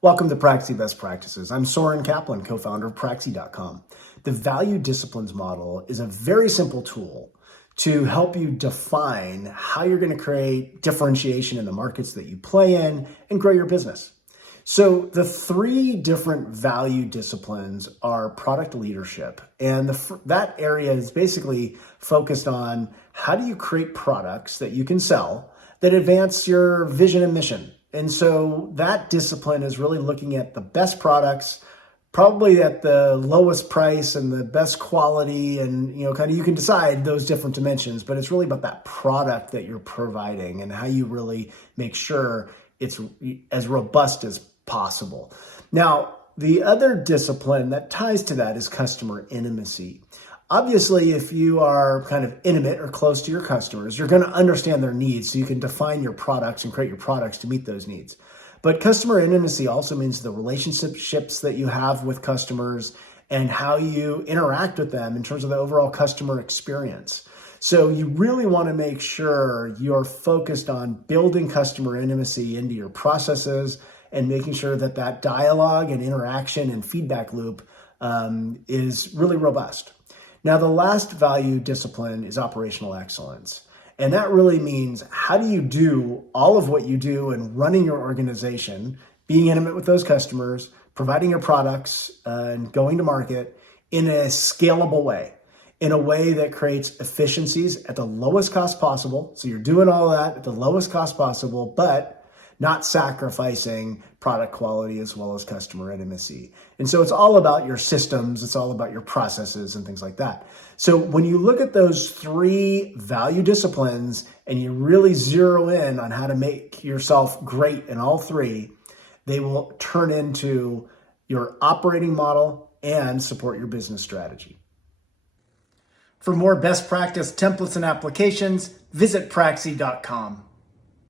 Welcome to Praxie Best Practices. I'm Soren Kaplan, co-founder of Praxie.com. The value disciplines model is a very simple tool to help you define how you're going to create differentiation in the markets that you play in and grow your business. So the three different value disciplines are product leadership. And that area is basically focused on how do you create products that you can sell that advance your vision and mission. And so that discipline is really looking at the best products, probably at the lowest price and the best quality, and you can decide those different dimensions, but it's really about that product that you're providing and how you really make sure it's as robust as possible. Now, the other discipline that ties to that is customer intimacy. Obviously, if you are kind of intimate or close to your customers, you're going to understand their needs so you can define your products and create your products to meet those needs. But customer intimacy also means the relationships that you have with customers and how you interact with them in terms of the overall customer experience. So you really want to make sure you're focused on building customer intimacy into your processes and making sure that that dialogue and interaction and feedback loop is really robust. Now, the last value discipline is operational excellence. And that really means how do you do all of what you do in running your organization, being intimate with those customers, providing your products, and going to market in a scalable way, in a way that creates efficiencies at the lowest cost possible. So you're doing all that at the lowest cost possible, but not sacrificing product quality as well as customer intimacy. And so it's all about your systems, it's all about your processes and things like that. So when you look at those three value disciplines and you really zero in on how to make yourself great in all three, they will turn into your operating model and support your business strategy. For more best practice templates and applications, visit Praxie.com.